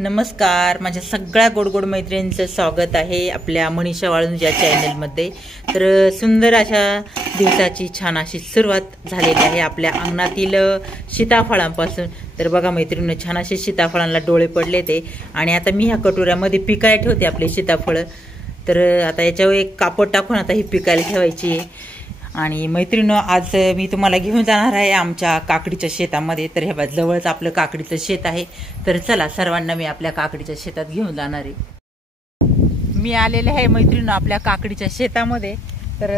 नमस्कार, माझ्या सगळ्या गोड मैत्रिणींचं स्वागत आहे आपल्या मनीषा वाळुंज या चॅनलमध्ये। तर सुंदर अशा दिवसाची छान अशी सुरुवात झालेली आहे आपल्या अंगणातील सीताफळांपासून। तर बघा मैत्रिणींनो, छान असे सीताफळांना डोळे पडले ते आणि आता मी ह्या कटोऱ्यामध्ये पिकाय ठेवते आपले सीताफळ। तर आता याच्यावर एक कापड टाकून आता ही पिकायला ठेवायची आहे। आणि मैत्रिणींनो, आज मी तुम्हाला घेऊन जाणार आहे आमच्या काकडीच्या शेतामध्ये। तर हे जवळच आपलं काकडीचं शेत आहे। तर चला सर्वांना मी आपल्या काकडीच्या शेतात घेऊन जाणार आहे। मी आलेले आहे मैत्रिणींनो आपल्या काकडीच्या शेतामध्ये। तर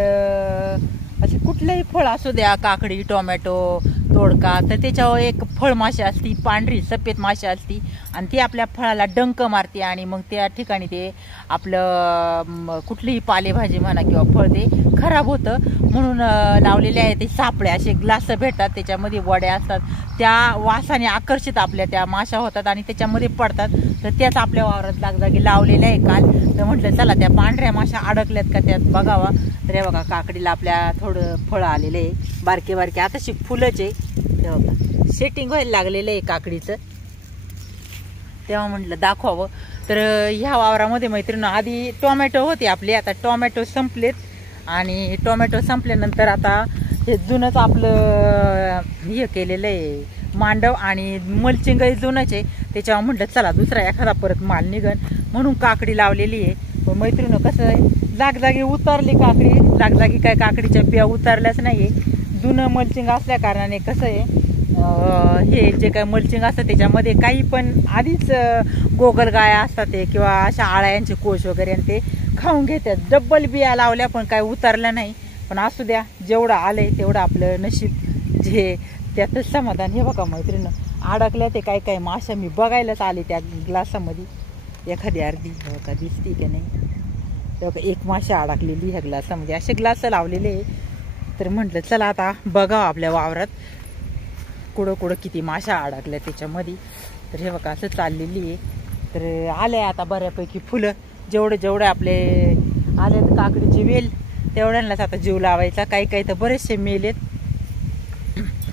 असे कुठलेही फळ असू द्या, काकडी, टोमॅटो, दोडका, तर त्याच्यावर एक फळमाशी असती, पांढरी सफेद माशी असती आणि ती आपल्या फळाला डंक मारते आणि मग त्या ठिकाणी ते आपलं कुठलीही पालेभाजी म्हणा किंवा फळ ते खराब होतं। म्हणून लावलेले आहे ते सापळे, असे ग्लास भेटतात, त्याच्यामध्ये वड्या असतात, त्या वासाने आकर्षित आपल्या त्या माशा होतात आणि त्याच्यामध्ये पडतात। तर त्याच आपल्या वावरात जागजागी लावलेल्या आहे काल। तर म्हटलं चला त्या पांढऱ्या माशा अडकल्यात का त्यात बघावा। तर हे बघा काकडीला आपल्या थोडं फळ आलेलं आहे, बारके बारके आताशी फुलंच आहे। हे बघा सेटिंग व्हायला लागलेलं आहे काकडीचं, तेव्हा म्हटलं दाखवावं। तर ह्या वावरामध्ये मैत्रिणी आधी टोमॅटो होते आपले, आता टोमॅटो संपलेत आणि टोमॅटो संपल्यानंतर आता हे जुनच आपलं हे केलेलं आहे मांडव आणि मल्चिंगही जुनच आहे। त्याच्यावर म्हटलं चला दुसरा एखादा परत माल निघन म्हणून काकडी लावलेली आहे। पण मैत्रिणी कसं आहे, जागजागी उतरली काकडी, जागजागी काय काकडीच्या बिया उतरल्याच नाही आहे। जुनं मल्चिंग असल्या कारणाने कसं आहे, हे जे काय मल्चिंग असतं त्याच्यामध्ये काही पण आधीच गोगलगाया असतात ते किंवा अशा आळ्यांचे कोश वगैरे आणि ते खाऊन घेतात। डब्बल बिया लावल्या पण काय उतरल्या नाही। पण असू द्या, जेवढं आलंय तेवढं आपलं नशीब, जे त्यातच समाधान। हे बघा मैत्रिणी अडकल्या ते काय काय माशा, मी बघायलाच आले त्या ग्लासामध्ये, एखादी अर्धी बघा दिसती की नाही। तेव्हा एक माशा अडकलेली ह्या ग्लासामध्ये, असे ग्लास लावलेले आहे। तर म्हटलं चला आता बघावं आपल्या वावरात कुठं कुठं किती माशा अडकल्या त्याच्यामध्ये। तर हे बघा असं चाललेली आहे। तर आले आता बऱ्यापैकी फुलं, जेवढे आपले आलेत काकडीची वेल तेवढ्यांनाच आता जीव लावायचा, काही काही तर बरेचसे मेलेत।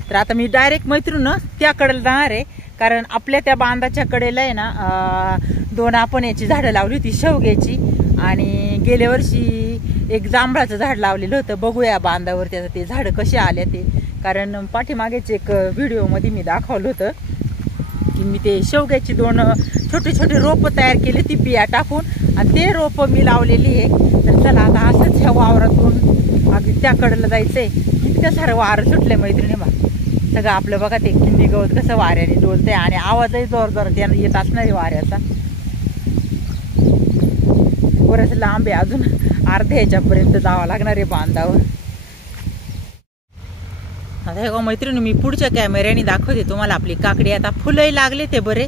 तर आता मी डायरेक्ट मैत्रीण त्या कडेला जाणार आहे, कारण आपल्या त्या बांधाच्या कडेला आहे ना दोन आपण याची झाडं लावली होती शेवग्याची, आणि गेल्या वर्षी एक जांभळाचं झाड लावलेलं होतं। बघूया बांधावर त्याचं ते झाडं कसे आले ते, कारण पाठीमागेच एक व्हिडिओमध्ये मी दाखवलं होतं की मी ते शेवग्याची दोन छोटे छोटे रोपं तयार केले ती बिया टाकून, आणि ते रोपं मी लावलेली आहे। तर चला आता असंच ह्या वावरातून अगदी त्या कडेला जायचंय। इतकं सारं वारं सुटलंय मैत्रिणी, बा सगळं आपलं बघा ते किंदी गवत कसं वाऱ्याने डोलतंय आणि आवाजही जोर जोरात येत असणार आहे वाऱ्याचा। बरंच लांब आहे, अजून अर्ध्या ह्याच्यापर्यंत जावं लागणार आहे बांधावर। आता हे मैत्रिणी मी पुढच्या कॅमेऱ्याने दाखवते तुम्हाला आपली काकडी। आता फुलंही लागले ते बरे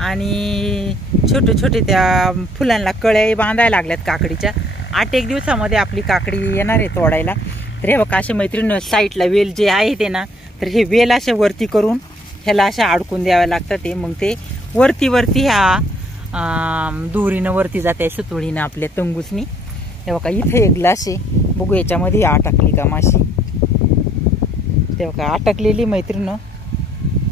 आणि छोटे छोटे त्या फुलांना कळ्याही बांधायला लागल्यात काकडीच्या। 8-1 दिवसामध्ये आपली काकडी येणार आहे तोडायला। तर हे बघा असे मैत्रिणी साईडला वेल जे आहे ते ना, तर हे वेल असे वरती करून ह्याला अशा अडकून द्याव्या लागतात ते, मग ते वरती ह्या दोरीनं वरती जाते सुतुळीनं आपल्या तंगूसनी। हे बघा इथे एक ग्लास आहे, बघू याच्यामध्ये अटकली का माशी। ते बघा अटकलेली मैत्रिणी,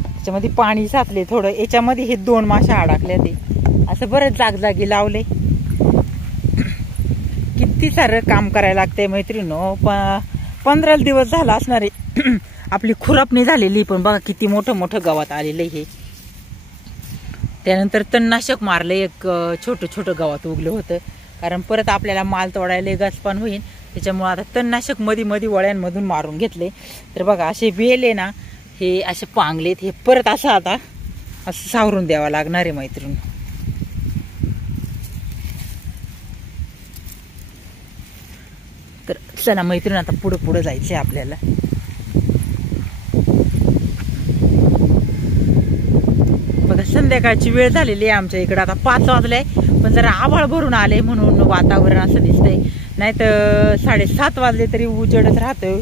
त्याच्यामध्ये पाणी साचले थोडं, याच्यामध्ये हे 2 माशा अडकल्या ते। असं बरंच जागजागी लावले, किती सारं काम करायला लागतंय मैत्रिणीनो। 15 दिवस झाला असणार आहे आपली खुरपणी झालेली, पण बघा किती मोठं मोठं गवत आलेलं आहे। त्यानंतर तणनाशक मारलं, एक छोटं गवत उगलं होतं, कारण परत आपल्याला माल तोडायला गचपान होईल, त्याच्यामुळे आता तणनाशक मध्ये वळ्यांमधून मारून घेतले। तर बघा असे वेल आहे ना, हे असे पांगलेत, हे परत असं आता असं सावरून द्यावं लागणार आहे मैत्रीण। तर चला मैत्रीण आता पुढं जायचंय आपल्याला। बघा संध्याकाळची वेळ झालेली आहे आमच्या इकडं, आता 5 वाजले, पण जरा आभाळ भरून आले म्हणून वातावरण असं दिसतंय, नाही तर 7:30 वाजले तरी उजेडच राहतोय।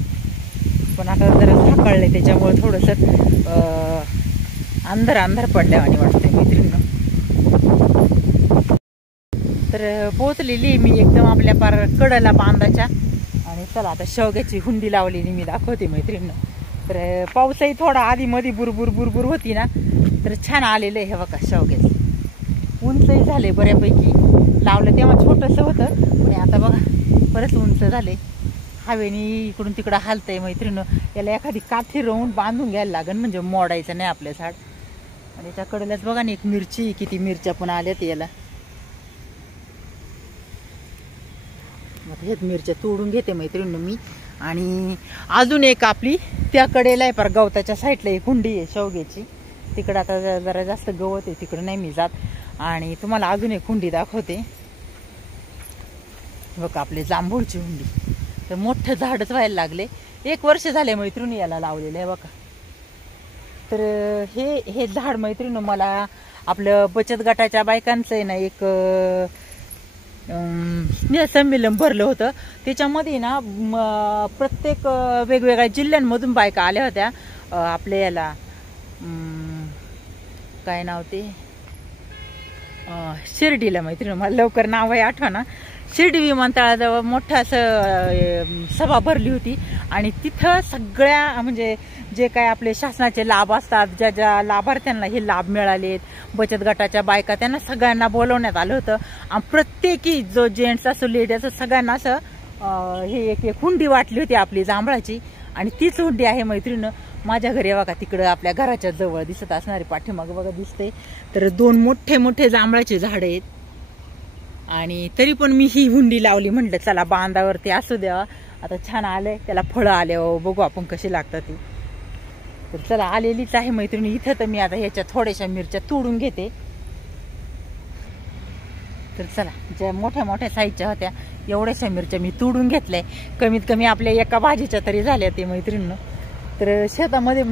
पण आता जरा झाकळले त्याच्यामुळे थोडंसं अंधार पडल्यावानी वाटतंय मैत्रिणींनो। तर पोहोचलेली मी एकदम आपल्या पार कडेला बांधाच्या, आणि चला आता शेवग्याची हुंडी लावलेली मी दाखवते मैत्रिणींनो। तर पाऊसही थोडा आधी मध्ये बुरबुर होती ना, तर छान आलेलं आहे हे बघा शेवग्याचं। उंचही झाले बऱ्यापैकी. लावलं तेव्हा छोटंसं होतं पण आता बघा बरंच उंच झाले. हवेनी इकडून तिकडं हालतंय मैत्रिणी. याला एखादी काठी रोवून बांधून घ्यायला लागेल म्हणजे मोडायचं नाही आपलं झाड. आणि त्याकडेलाच बघा ना एक मिरची, किती मिरच्या पण आल्यात याला. हेच मिरच्या तोडून घेते मैत्रिणी मी. आणि अजून एक आपली त्या कडेला आहे पर गवताच्या साईडला एक कुंडी आहे शेवग्याची. तिकडं आता जरा जास्त गवत आहे, तिकडं नाही मी जात. आणि तुम्हाला अजून एक कुंडी दाखवते बघा, आपले जांभूळची कुंडी. तर मोठं झाडच व्हायला लागले. 1 वर्ष झाले मैत्रिणी याला लावलेलं आहे बघा. तर हे झाड मैत्रिणी मला आपलं बचत गटाच्या बायकांचं आहे ना एक संमेलन भरलं होतं. त्याच्यामध्ये ना प्रत्येक वेगवेगळ्या जिल्ह्यांमधून बायका आल्या होत्या. आपल्या याला काय नाव ते शिर्डीला मैत्रिणी, मला लवकर नाव आहे आठवना. शिर्डी विमानतळाजवळ मोठं असं सभा भरली होती. आणि तिथं सगळ्या म्हणजे जे काय आपले शासनाचे लाभ असतात, ज्या ज्या लाभार्थ्यांना हे लाभ मिळालेत, बचत गटाच्या बायका, त्यांना सगळ्यांना बोलवण्यात आलं होतं. आणि प्रत्येकी जो जेंट्स असो लेडीज असो सगळ्यांना असं हे एक हुंडी वाटली होती आपली जांभळाची. आणि तीच हुंडी आहे मैत्रिणी माझ्या घरी बघा. तिकडं आपल्या घराच्या जवळ दिसत असणारी पाठीमाग बघा दिसते. तर 2 मोठे मोठे जांभळाचे झाड आहेत. आणि तरी पण मी ही हुंडी लावली. म्हटलं चला बांधावरती असू द्यावा. आता छान आलंय, त्याला फळं आले, बघू आपण कशी लागतात ती. तर चला आलेलीच आहे मैत्रिणी इथं. तर मी आता ह्याच्या थोड्याशा मिरच्या तोडून घेते. तर चला, ज्या मोठ्या मोठ्या साईजच्या होत्या एवढ्याशा मिरच्या मी तोडून घेतल्या. कमीत कमी आपल्या एका भाजीच्या तरी झाल्या ते मैत्रिणी. तर शेतामध्ये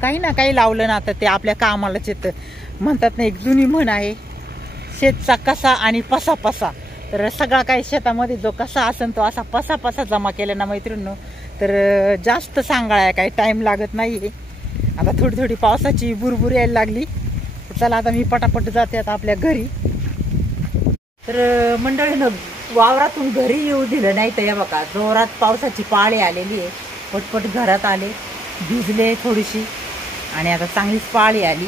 काही ना काही लावलं ना तर ते आपल्या कामालाच येतं. म्हणतात ना एक जुनी म्हण आहे, शेतचा कसा आणि पसा पसा. तर सगळा काही शेतामध्ये जो कसा असेल तो असा पसा पसा जमा केला ना मैत्रिणी तर जास्त सांगाळ्या काही टाइम लागत नाहीये. आता थोडी थोडी पावसाची बुरबुर यायला लागली. चला आता मी पटापट जाते आता आपल्या घरी. तर मंडळीनं वावरातून घरी येऊ दिलं नाही. तर या बघा जोरात पावसाची पाळी आलेली आहे. पटपट घरात आले, भिजले थोडीशी. आणि आता चांगलीच पाळी आली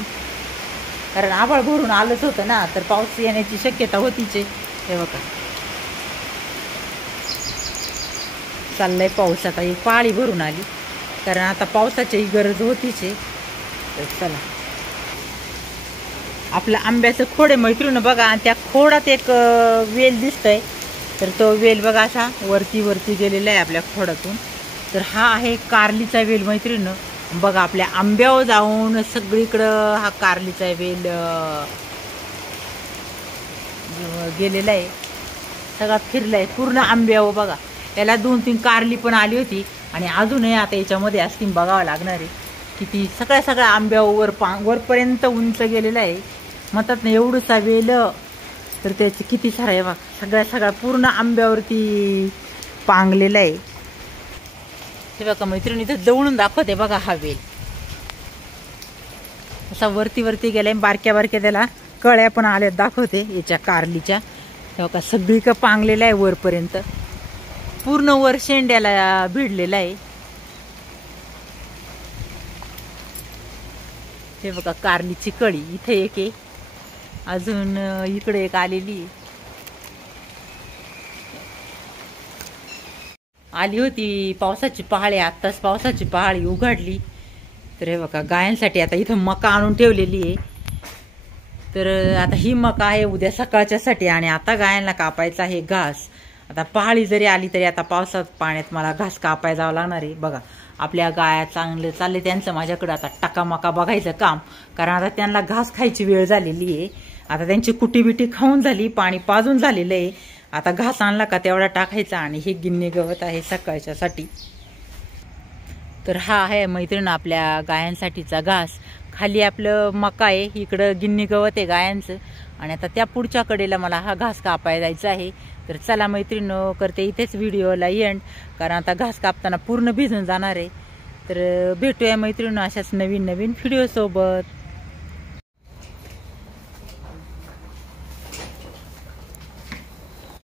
कारण आभाळ भरून आलंच होतं ना. तर पाऊस येण्याची शक्यता होतीच. हे बघा चाललंय पाऊस. आता एक पाळी भरून आली कारण आता पावसाची गरज होतीच. तर चला, आपलं आंब्याचं खोड आहे मैत्रिणी बघा. आणि त्या खोडात एक वेल दिसतंय. तर तो वेल बघा असा वरती वरती गेलेला आहे आपल्या खोडातून. तर हा आहे कारलीचा वेल मैत्रिणी बघा. आपल्या आंब्यावर जाऊन सगळीकडं हा कारलीचा वेल गेलेला आहे. सगळा फिरलाय पूर्ण आंब्यावर बघा. याला 2-3 कारली पण आली होती. आणि अजूनही आता याच्यामध्ये असतील बघावं लागणार आहे किती. सगळ्या आंब्यावर वरपर्यंत उंच गेलेला आहे. म्हणतात ना एवढंसा वेल तर त्याची किती सारा आहे बघा. सगळ्या पूर्ण आंब्यावरती पांगलेला आहे. हे बघा मैत्रिणी इथं जवळून दाखवते बघा. हा वेल असा वरती वरती गेलाय. बारक्या बारक्या त्याला कळ्या पण आल्या दाखवते याच्या कारलीच्या. हे बघा सगळी का पांगलेला आहे वरपर्यंत. पूर्ण वर शेंड्याला भिडलेला आहे. हे बघा कारलीची कळी इथे एक आहे. अजून इकडे एक आलेली आली होती पावसाची पहाडी. आत्ताच पावसाची पहाडी उघडली. तर हे बघा गायांसाठी आता इथं मका आणून ठेवलेली आहे. तर आता ही मका आहे उद्या सकाळच्यासाठी. आणि आता गायांना कापायचा आहे घास. आता पहाडी जरी आली तरी आता पावसात पाण्यात मला घास कापाय जावं लागणार आहे. बघा आपल्या गाया चांगले चालले त्यांचं माझ्याकडे आता टकामका बघायचं काम. कारण आता त्यांना घास खायची वेळ झालेली आहे. आता त्यांची कुटी बिटी खाऊन झाली, पाणी पाजून झालेलं आहे. आता घास आणला का तेवढा टाकायचा. आणि हे गिन्नी गवत आहे सकाळच्यासाठी. तर हा आहे मैत्रीण आपल्या गायांसाठीचा घास. खाली आपलं मका आहे, इकडं गिन्नी गवत आहे गायांचं. आणि आता त्या पुढच्या कडेला मला हा घास कापायला जायचा आहे. तर चला मैत्रिणींनो करते इथेच व्हिडिओला एंड. कारण आता घास कापताना पूर्ण भिजून जाणार आहे. तर भेटूया मैत्रिणींनो अशाच नवीन व्हिडिओ सोबत.